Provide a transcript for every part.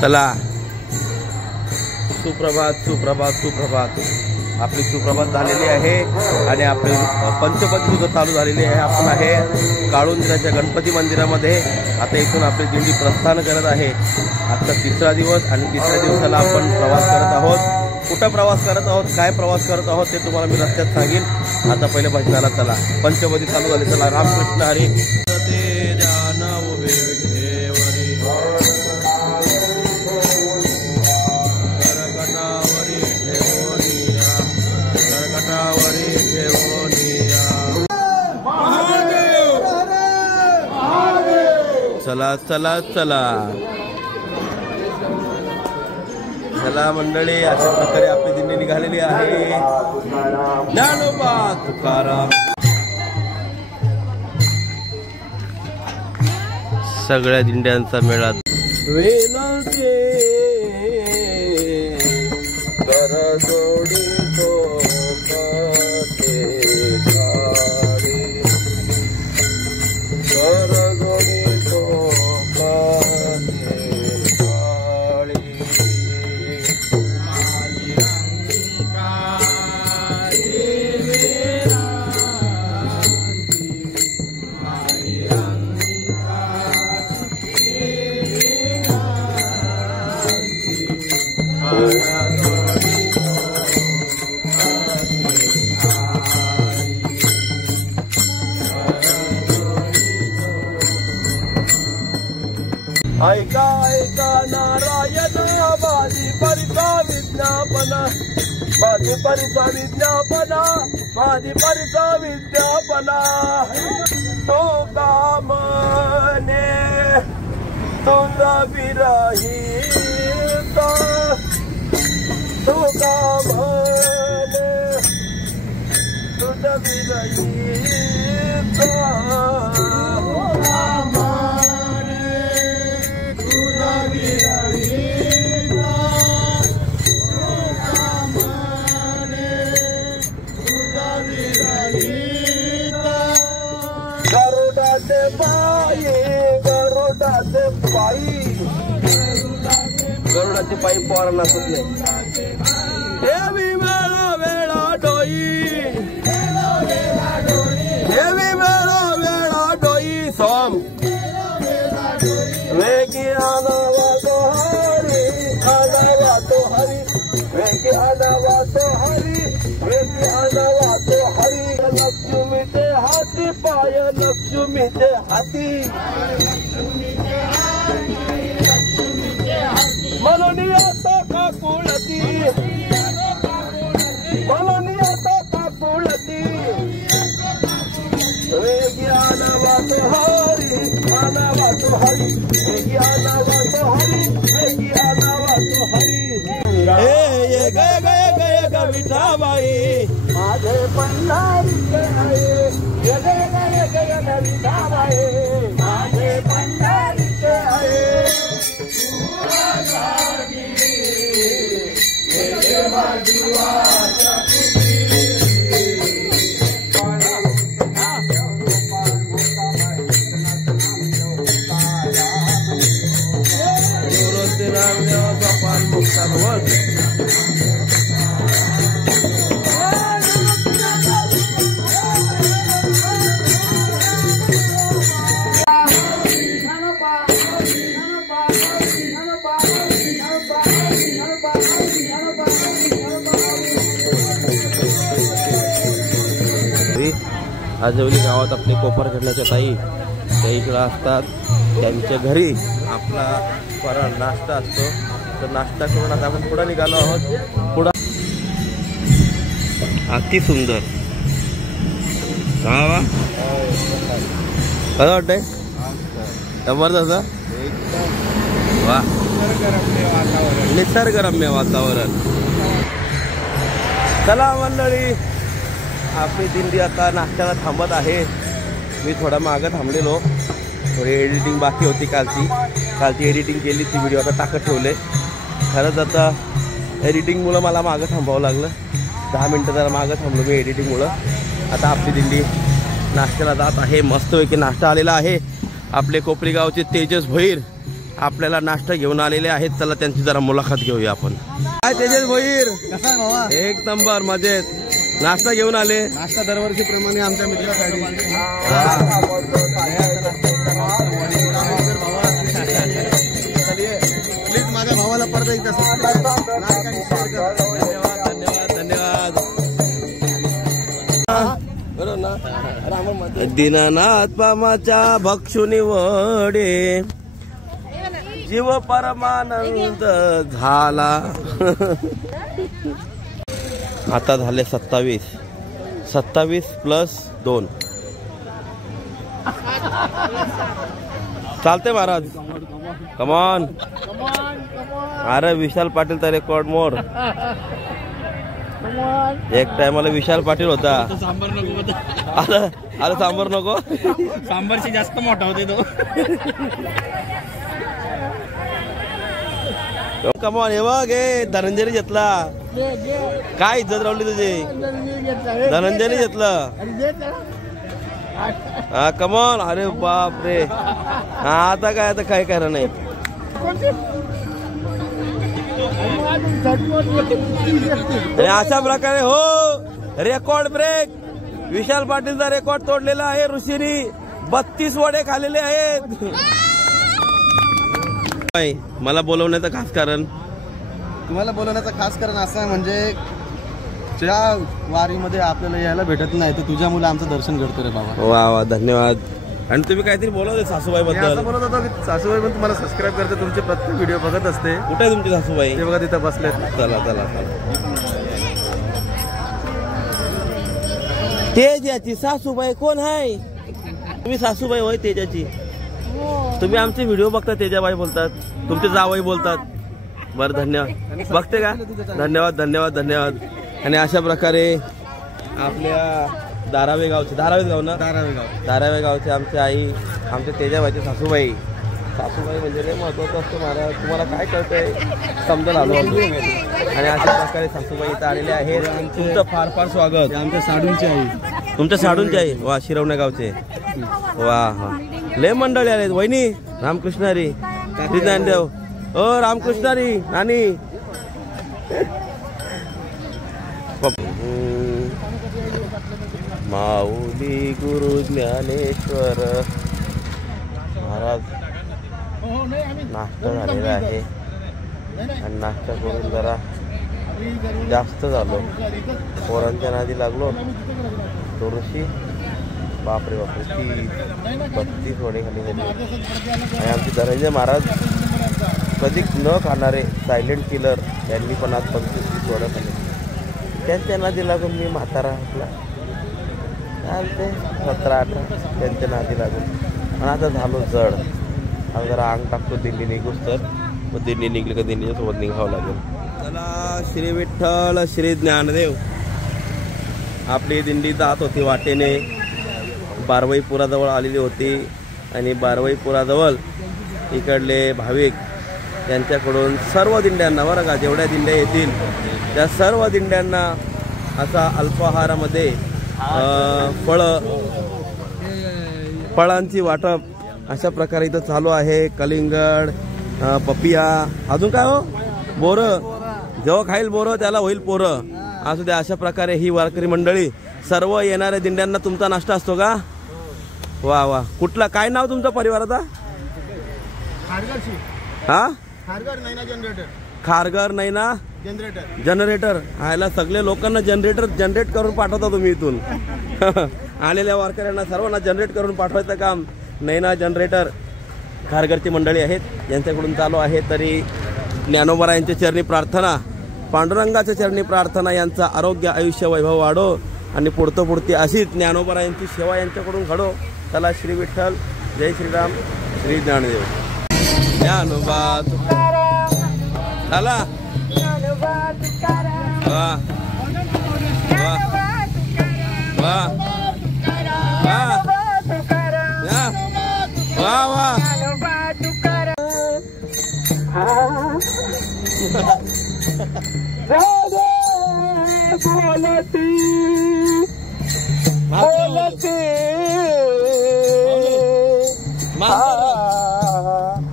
चला, सुप्रभात सुप्रभात सुप्रभात. आपली सुप्रभात झालेली आहे आणि आपली पंचपदी सुद्धा चालू झालेली आहे. आपण आहे काळुंजऱ्याच्या गणपती मंदिरामध्ये. आता इथून आपली दिंडी प्रस्थान करत आहे. आजचा तिसरा दिवस आणि तिसऱ्या दिवसाला आपण प्रवास करत आहोत. कुठं प्रवास करत आहोत, काय प्रवास करत आहोत ते तुम्हाला मी रस्त्यात सांगेन. आता पहिले भजनाला चला. पंचपदी चालू झाली. चला, रामकृष्ण हरी. चला चला चला चला मंडळी, अशा प्रकारे आपली दिंडी निघालेली आहे. ज्ञानोबा तुकाराम. सगळ्या दिंड्यांचा मेळा. वेलाचे करजोडी ऐका ऐका नारायण माझी परिसा विज्ञापना, माझी परिसा विज्ञापना, माझी परिसा विज्ञापना. तो कामने तुझा विरहिता, तो कामने तुझा विरहिता. गरुडाचे पायी, गरुडाचे पायी, गरुडाचे पायी पोरांना सुट नाही. देवी वेळा वेळा डोई, देवी वेळा वेळा डोई. सोम वेगी आनावा तो हरी, आनावा तो हरी, वेगी आनावा तो हरी, वेगी आनावा तो हरी. लक्ष्मीचे हाती पाय, लक्ष्मीचे हाती, म्हणून आता काकुळती, म्हणून आता काकुळती. वेगी आनावा तो हरी, आनावा तो हरी, वेगी आनावा तो हरी, वेगी आनावा तो हरी. हे गय गय गय ग विठाबाई, माझे पंढरीचे आहे. गय गय गय ग विठाबाई, माझे पंढरीचे आहे. आजवली गावात आपले कोपर घडल्याच्या ताई त्या इकडं असतात. त्यांच्या घरी आपला फराळ नाश्ता असतो. तर नाश्ता करून आता आपण पुढे निघालो आहोत. पुढं अति सुंदर वा, कसं वाटतंय? जबरदस्त वा, निसर्गरम्य वातावरण. चला मंडळी, आपली दिंडी आता नाश्त्याला थांबत आहे. मी थोडा मागं थांबलेलो, थोडी एडिटिंग बाकी होती. कालची एडिटिंग केली, ती व्हिडिओ आता टाकत ठेवले. खरंच आता एडिटिंगमुळं मला मागं थांबावं लागलं. 10 मिनटं जरा मागं थांबलो मी एडिटिंगमुळं. आता आपली दिंडी नाश्त्याला जात आहे. मस्तपैकी नाश्ता आलेला आहे. आपले कोपरी गावचे तेजस भैर आपल्याला नाश्ता घेऊन आलेले आहेत. चला त्यांची जरा मुलाखत घेऊया आपण. काय तेजस भोईर, कसा आहे बाबा? एक नंबर मजेत. नाश्ता घेऊन आले. नाश्ता दरवर्षी प्रमाणे आमच्या मित्रासाठी प्लीज माझ्या भावाला परत एकदा लाईक आणि शेअर करा. धन्यवाद धन्यवाद धन्यवाद. बरोबर ना. दीनानाथ पामाच्या भक्षुनी वडे जीव परमानंद झाला. आता झाले 27 प्लस 2. चालते महाराज. कमॉन. अरे विशाल पाटील तर रेकॉर्ड मोर. एक टायमाला विशाल पाटील होता. सांबार नको. अरे सांबार नको. सांबारची जास्त मोठा होते तो. कमॉन. हे बघ हे धनंजयने घेतला. काय इज्जत रावली तुझी. धनंजयने घेतलं. हा कमॉन. अरे बाप रे. हा आता काय, आता काय करा नाही. अशा प्रकारे हो रेकॉर्ड ब्रेक. विशाल पाटीलचा रेकॉर्ड तोडलेला आहे. ऋषीनी 32 वडे खाल्लेले आहेत. मला बोलवण्याचं खास कारण, तुम्हाला बोलवण्याचं खास कारण असं आहे म्हणजे ज्या वारीमध्ये आपल्याला यायला भेटत नाही तर तुझ्या मुलं आमचं दर्शन करतो रे बाबा. वा वा धन्यवाद. आणि तुम्ही काहीतरी बोलवते सासूबाई मी बद्दल. असं बोलत होतो की सासूबाई पण तुम्हाला सबस्क्राईब करते, तुमचे प्रत्येक व्हिडिओ बघत असते. कुठे आहे तुमची सासूबाई. ते बघा तिथं बसलेत. चला चला चला. तेजाची सासूबाई कोण आहे. तुम्ही सासूबाई होय तेजाची. तुम्ही आमचे व्हिडिओ बघता तेजाबाई बोलतात. तुमचे जावई बोलतात. बरं धन्यवाद. बघते का. धन्यवाद धन्यवाद धन्यवाद. आणि अशा प्रकारे आपल्या धारावे गावचे, धारावे गाव ना, धारावे गावचे आमची आई, आमच्या तेजाबाईचे सासूबाई. सासूबाई म्हणजे लय महत्वाचं असतं महाराज. तुम्हाला काय कळतंय समजा आलो. आणि अशा प्रकारे सासूबाई इथं आलेले आहेत. तुमचं फार फार स्वागत. आमच्या साडूंची आई. तुमच्या साडूंची आई. वा शिरवण्या गावचे. वा हा लय मंडळी आलेत. वहिनी रामकृष्णारी ज्ञानदेव. ओ रामकृष्णारी नानी. माऊली गुरु ज्ञानेश्वर महाराज. नाश्ता झालेला आहे आणि नाश्ता करून जरा जास्त झालो. पोरांच्या नादी लागलो थोडीशी. बापरे बापरे 32 वडे खाली गेले. आणि आमचे धनंजय महाराज कधी न खाणारे सायलेंट किलर यांनी पण आज 25-30 वडे खाल्ले. त्यांच्या नादी लागून मी म्हातारा आपला चालते 17-18 त्यांच्या नादी लागून. आणि आता झालो जड. आता जरा अंग टाकतो दिंडी निघूस तर. मग दिंडी निघली का दिंडीच्या सोबत निघावं लागेल. चला श्री विठ्ठल श्री ज्ञानदेव. आपली दिंडी जात होती वाटेने. बारवाईपुराजवळ आलेली होती आणि बारवाईपुराजवळ इकडले भाविक यांच्याकडून सर्व दिंड्यांना बरं का जेवढ्या दिंड्या येतील त्या सर्व दिंड्यांना असा अल्पाहारामध्ये फळांची वाटप अशा प्रकारे इथं चालू आहे. कलिंगड, पपिया, अजून काय हो बोरं. जेव्हा खाईल बोरं त्याला होईल पोरं. असू द्या. अशा प्रकारे ही वारकरी मंडळी सर्व येणाऱ्या दिंड्यांना तुमचा नाश्ता असतो का. वा वा. कुठला काय नाव तुमचा परिवाराचा. हा खारघर नाही ना जनरेटर. आयला सगळे लोकांना जनरेट करून पाठवता तुम्ही इथून. आलेल्या वारकऱ्यांना सर्वांना जनरेट करून पाठवायचं काम नैना जनरेटर खारघरची मंडळी आहेत यांच्याकडून चालू आहे. तरी ज्ञानोबरायांच्या चरणी प्रार्थना, पांडुरंगाच्या चरणी प्रार्थना यांचं आरोग्य आयुष्य वैभव वाढो आणि पुढती अशीच ज्ञानोबरायांची सेवा यांच्याकडून घडो. चला श्री विठ्ठल जय श्रीराम श्री ज्ञानदेव. ज्ञानोबा चला. वा वा वा वा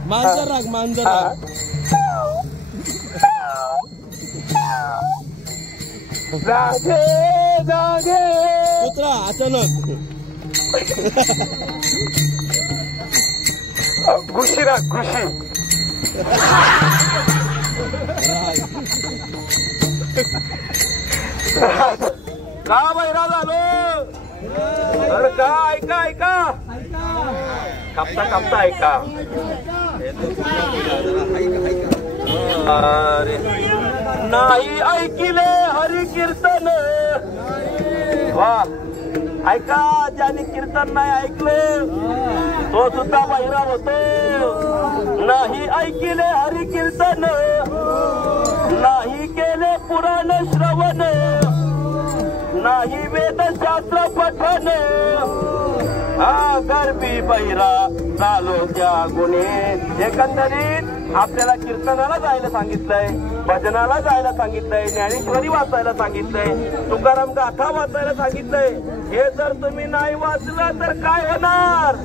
माझा राग मांजर राग. जागे जागे कुत्रा अचानक घुशी राग घुशी. का बैरा झालो. अरे का ऐका ऐका कापता कापता ऐका. अरे नाही ऐकिले हरी कीर्तन. वा ऐका ज्याने कीर्तन नाही ऐकलं तो सुद्धा बहिरा होतो. नाही ऐकिले हरी कीर्तन नाही केले पुराण श्रवण नाही वेदशास्त्र पठन हा गरबी बहिरा चालो त्या गुणे. एकंदरीत आपल्याला कीर्तनाला जायला सांगितलंय, भजनाला जायला सांगितलंय, ज्ञानेश्वरी वाचायला सांगितलंय, तुकाराम गाथा वाचायला सांगितलंय. हे जर तुम्ही नाही वाचलं तर काय होणार.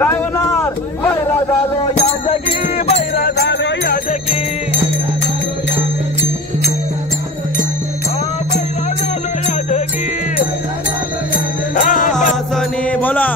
काय होणार. बहिरा झालो या जगी बहिरा झालो या जगी. बहिरा झालो या जगी. आसनी बोला.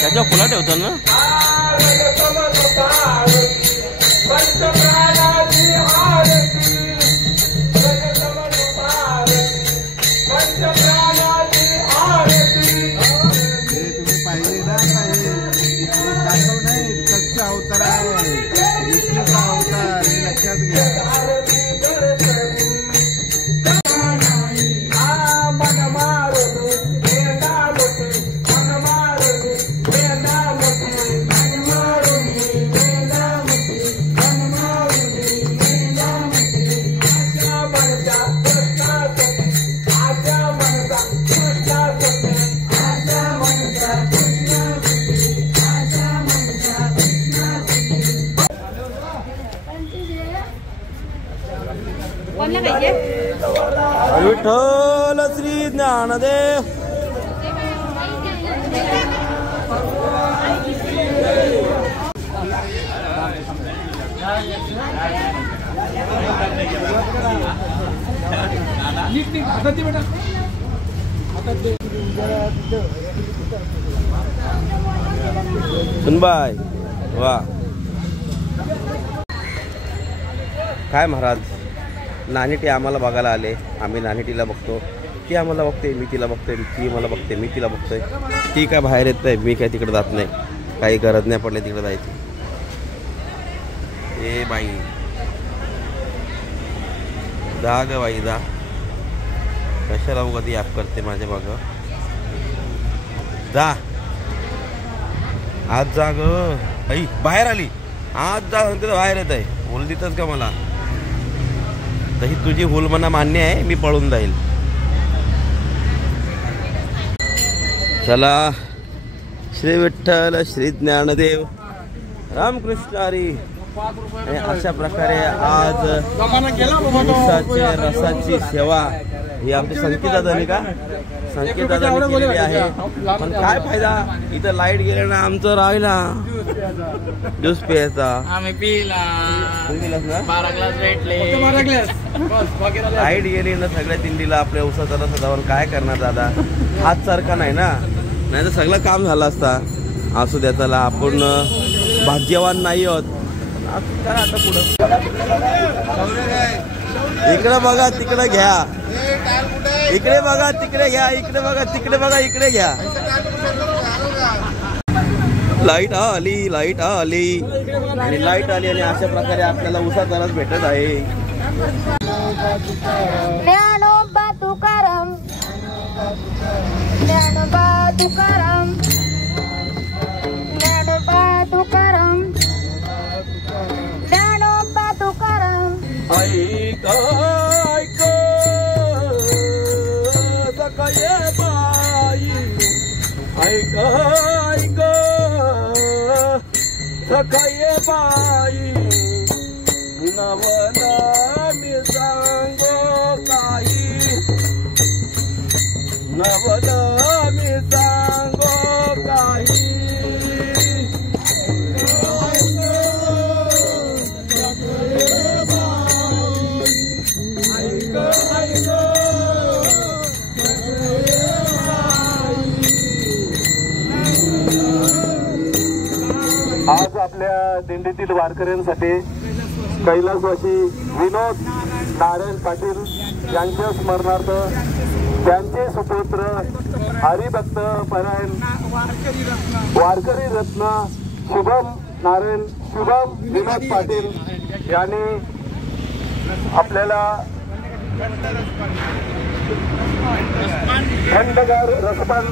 त्याच्या फुला ठेवतात ना. तुम्ही पाहिले ना दाखव नाही कच्चा अवतार आहे विष्णूचा अवतार हे लक्षात घ्या. विठ्ठल श्री ज्ञानदेव. सुनबाई वा काय महाराज. नानीटी आम्हाला बघायला आले. आम्ही नानीटीला बघतो, ती आम्हाला बघते, मी तिला बघतोय, ती मला बघते, मी तिला बघतोय. ती काय बाहेर येत नाही, मी काय तिकडे जात नाही. काही गरज नाही पडली तिकडे जायची. ए बाई जा ग बाई जा. कशाला उगा ती ॲप करते माझ्या मागं. जा आज जा ग बाई. बाहेर आली आज जा सांगते तर बाहेर येत आहे. बोल देतच का मला. तशी तुझी हुल मना मान्य आहे. मी पळून जाईल. चला श्री विठ्ठल श्री ज्ञानदेव रामकृष्ण हरी. अशा प्रकारे आज रसाची सेवा ही आमची संकेतादानी का संकेतादानी केलेली आहे. पण काय फायदा इथं लाईट गेले ना. आमचं राहिला ज्यूस प्यायचा. आम्ही पिला ना 12 ग्लास भेटले. लाईट गेली ना सगळ्या दिंडीला आपल्या उसाचा सदावर काय करणार दादा. हात सारखा नाही ना, नाही तर सगळं काम झालं असता. असू द्या चला. आपण भाग्यवान नाही आहोत. काय आता पुढं इकडे बघा तिकडे घ्या. इकडे बघा तिकडे घ्या. इकडे बघा तिकडे बघा इकडे घ्या. लाईट आली लाईट आली आणि लाईट आली आणि अशा प्रकारे आपल्याला उसाचा रस भेटत आहे. ज्ञानोबा तुकाराम ज्ञानोबा तुकाराम सखाये बाई नवला मी सांगो काही नवला मी सांगो काही आज आपल्या दिंडीतील वारकऱ्यांसाठी कैलासवासी विनोद नारायण पाटील यांच्या स्मरणार्थ त्यांचे सुपुत्र हरिभक्त परायण वारकरी रत्न शुभम विनोद पाटील यांनी आपल्याला थंडगार रसपान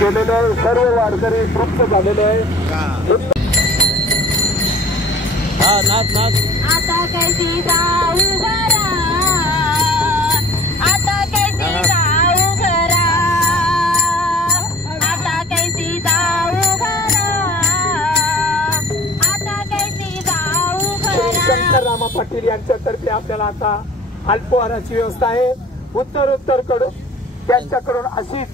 केलेले सर्व वारकरी तृप्त झालेले आहे. आता कैसी जाऊ घरा आता कैसी जाऊ घरा आता कैसी जाऊ घरा आता कैसी जाऊ घरा. शंकररामा पाटील यांच्यातर्फे आपल्याला आता अल्पहाराची व्यवस्था आहे. उत्तर कडून त्यांच्याकडून अशीच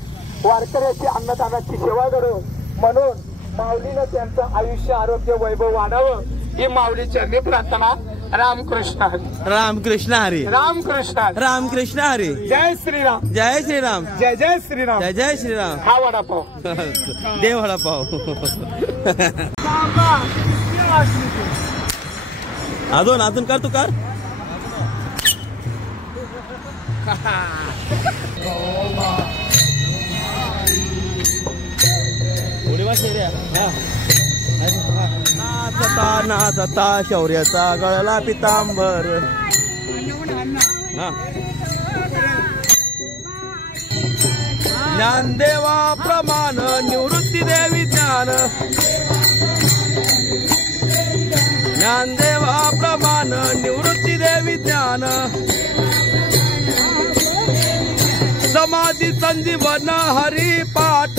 वारकऱ्याची अन्नदानाची सेवा घडो म्हणून माऊलीनं त्यांचं आयुष्य आरोग्य वैभव वाढावं ही माऊलीच्या मी प्रार्थना. रामकृष्ण हरी. रामकृष्ण हरी. रामकृष्ण हरी. रामकृष्ण हरी. जय श्रीराम. जय श्रीराम. जय जय श्रीराम. जय जय श्रीराम. हा वडापाव देव वडापाव. अजून कर तू कर. नाचता नाचता शौर्याचा गळला पितांबर. ज्ञानदेवा प्रमाण निवृत्ती देवी ज्ञान. ज्ञानदेवा प्रमाण निवृत्ती देवी ज्ञान. समाधी संजीवन हरी पाठ.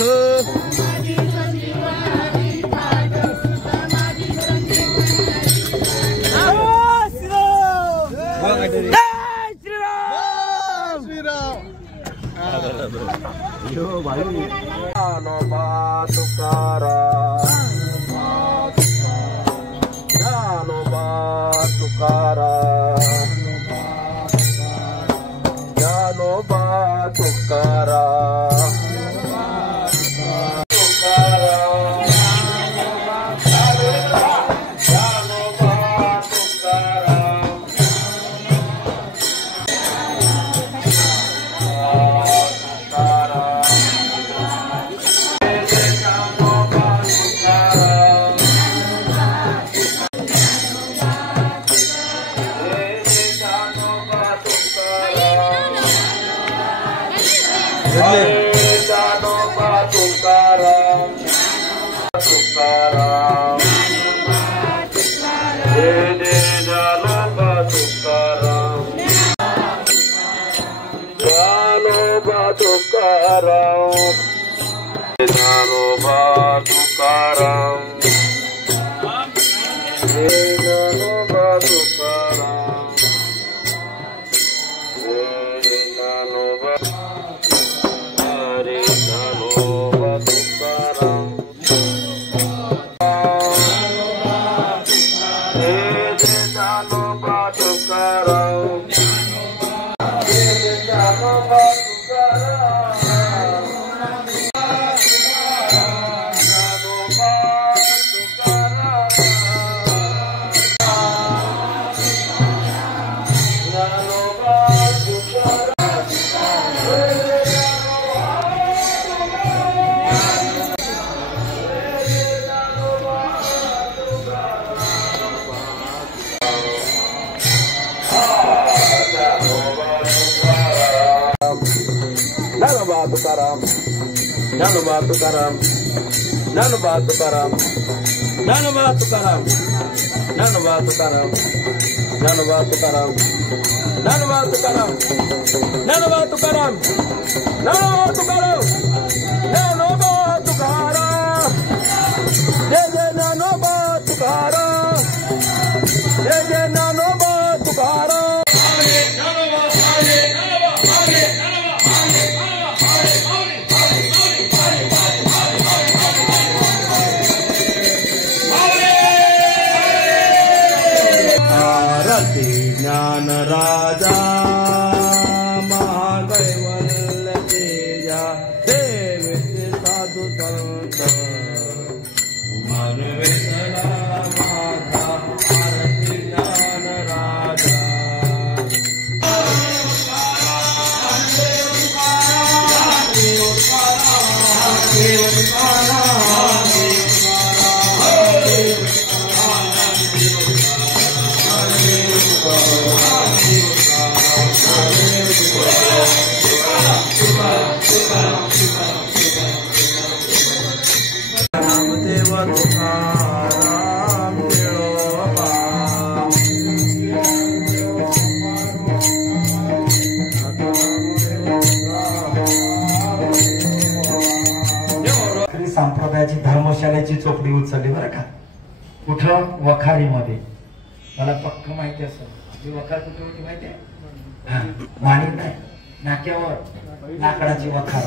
ज्ञानोबा तुकाराम. ज्ञानोबा तुकाराम. ज्ञानोबा तुकाराम. ज्ञानोबा तुकाराम. तुकाराम. जय जय ज्ञानोबा तुकाराम. ज्ञानोबा तुकाराम. ज्ञानोबा तुकाराम. जय ज्ञानोबा तुकाराम. जय ज्ञानोबा. हरे ज्ञानोबा तुकाराम. जय ज्ञानोबा तुकाराम. जय ज्ञानोबा तुकाराम. तुकाराम. ज्ञानोबा तुकाराम. ज्ञानोबा तुकाराम. ज्ञानोबा तुकाराम. ज्ञानोबा तुकाराम. ज्ञानोबा तुकाराम. ज्ञानोबा तुकाराम. ज्ञानोबा तुकाराम. ज्ञानोबा तुकाराम. ज्ञानोबा तुकाराम. जय जय ज्ञानोबा तुकाराम. संप्रदायाची धर्मशाळेची चोपडी उचलली बरं का. कुठं? वखारीमध्ये. मला पक्क माहिती असेल ती वखार कुठे होती माहिती आहे? माणिक नाही, नाक्यावर लाकडाची वखार.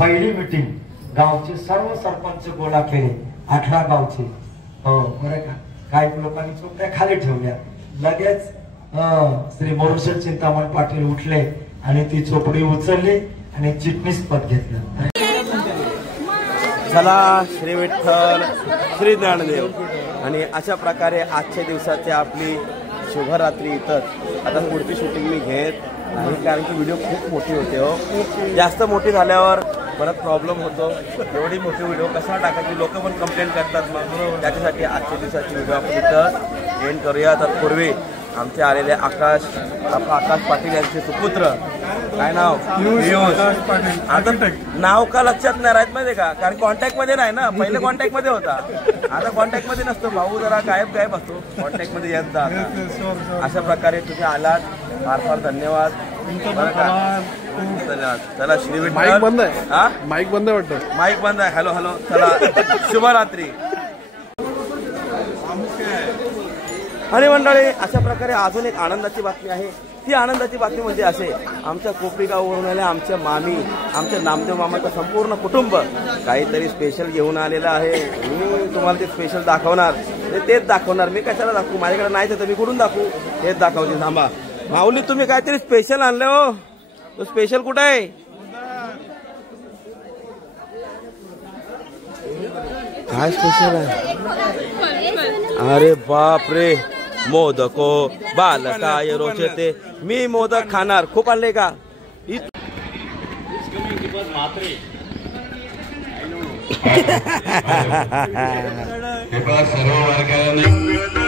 पहिली मीटिंग गावचे सर्व सरपंच गोळा केले, 18 गावचे. हो बरं का. काही लोकांनी चोपड्या खाली ठेवल्या. लगेच श्री मोरुशेठ चिंतामण पाटील उठले आणि ती चोपडी उचलली आणि चिटणीस पद घेतलं. चला श्री विठ्ठल श्री ज्ञानदेव. आणि अशा प्रकारे आजच्या दिवसाची आपली शुभरात्री इथं. आता पुढची शूटिंग मी घेत नाही कारण की व्हिडिओ खूप मोठी होते. हो जास्त मोठी झाल्यावर परत प्रॉब्लेम होतो. एवढी मोठी व्हिडिओ कसा टाकायची, लोक पण कंप्लेंट करतात. मग त्याच्यासाठी आजच्या दिवसाची व्हिडिओ आपण इथं एंड करूया. तत्पूर्वी आमचे आलेले आकाश पाटील यांचे सुपुत्र, काय नाव? आता नाव का लक्षात नाही राहत माहिती का, कारण कॉन्टॅक्ट मध्ये नाही ना. पहिले कॉन्टॅक्ट मध्ये होता, आता कॉन्टॅक्ट मध्ये नसतो. भाऊ जरा गायब असतो, कॉन्टॅक्ट मध्ये येत जा. अशा प्रकारे तुम्ही आलात, फार फार धन्यवाद. चला श्री विठ्ठल. माईक बंद आहे. हा माईक बंद आहे वाटतं. माईक बंद आहे. Hello hello. चला शुभरात्री. आणि मंडळी अशा प्रकारे अजून एक आनंदाची बातमी आहे. ती आनंदाची बातमी म्हणजे असे, आमच्या कोपरी गावावरून आले आमच्या मामी, आमच्या नामदेव मामाचं संपूर्ण कुटुंब काहीतरी स्पेशल घेऊन आलेलं आहे. मी तुम्हाला ते स्पेशल दाखवणार, तेच दाखवणार. मी कशाला दाखवू, माझ्याकडे नाही तर मी कुठून दाखवू, तेच दाखवते. थांबा माऊली, तुम्ही काहीतरी स्पेशल आणलं हो. तो स्पेशल कुठं आहे? काय स्पेशल आहे? अरे बाप रे, मोदको बालकाय रोचते. मी मोदक खाणार. खूप आणले का? सर्व वर्गाने